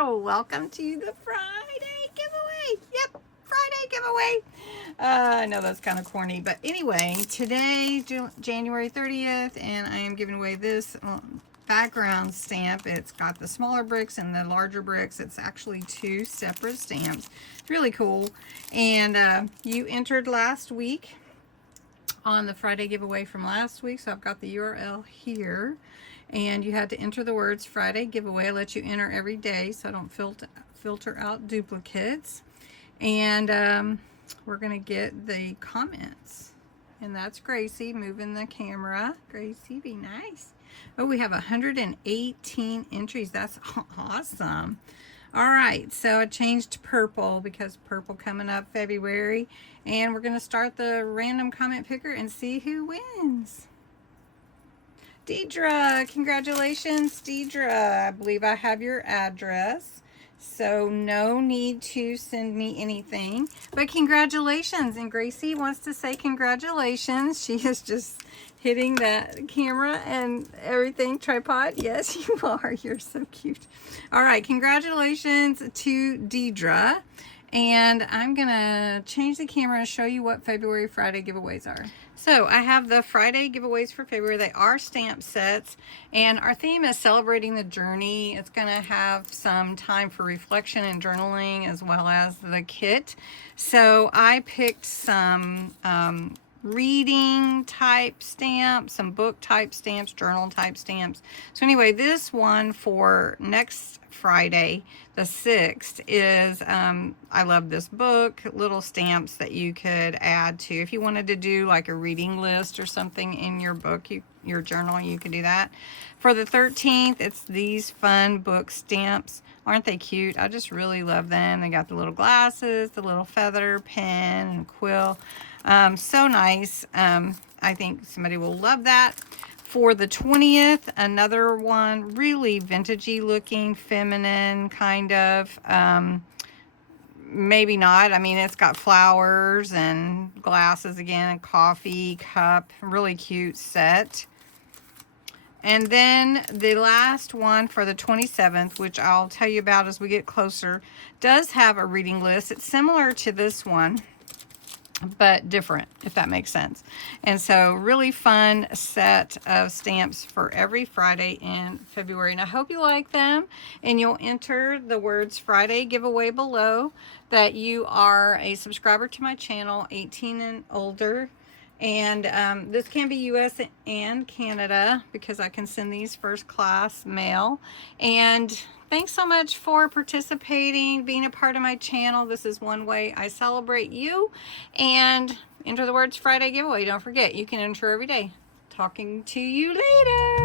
there. Welcome to the Friday giveaway. Yep, Friday giveaway. I know that's kind of corny, but anyway, today, January 30th, and I am giving away this background stamp. It's got the smaller bricks and the larger bricks. It's actually two separate stamps. It's really cool. And you entered last week on the Friday giveaway from last week, so I've got the URL here. And you had to enter the words Friday giveaway. I let you enter every day so I don't filter out duplicates. And we're going to get the comments. And that's Gracie moving the camera. Gracie, be nice. Oh, we have 118 entries. That's awesome. All right, so I changed to purple because purple coming up February. And we're going to start the random comment picker and see who wins. Deidre, congratulations, Deidre. I believe I have your address, so no need to send me anything, but congratulations. And Gracie wants to say congratulations. She is just hitting that camera and everything, tripod. Yes, you are. You're so cute. All right, congratulations to Deidre. And I'm gonna change the camera and show you what February Friday giveaways are. So I have the Friday giveaways for February. They are stamp sets, and our theme is celebrating the journey. It's gonna have some time for reflection and journaling as well as the kit. So I picked some reading type stamps, some book type stamps, journal type stamps. So anyway, this one for next Friday, the 6th, is I love this book, little stamps that you could add to if you wanted to do like a reading list or something in your book, your journal, you could do that. For the 13th, it's these fun book stamps. Aren't they cute? I just really love them. They got the little glasses, the little feather pen and quill. So nice. I think somebody will love that. For the 20th, another one, really vintagey looking, feminine kind of. Maybe not. I mean, it's got flowers and glasses again, and coffee cup. Really cute set. And then the last one for the 27th, which I'll tell you about as we get closer, does have a reading list. It's similar to this one, but different, if that makes sense. And so really fun set of stamps for every Friday in February. And I hope you like them, and you'll enter the words Friday giveaway below that you are a subscriber to my channel, 18 and older. And this can be US and Canada because I can send these first class mail. And thanks so much for participating, being a part of my channel. This is one way I celebrate you. And enter the words Friday giveaway. Don't forget, you can enter every day. Talking to you later.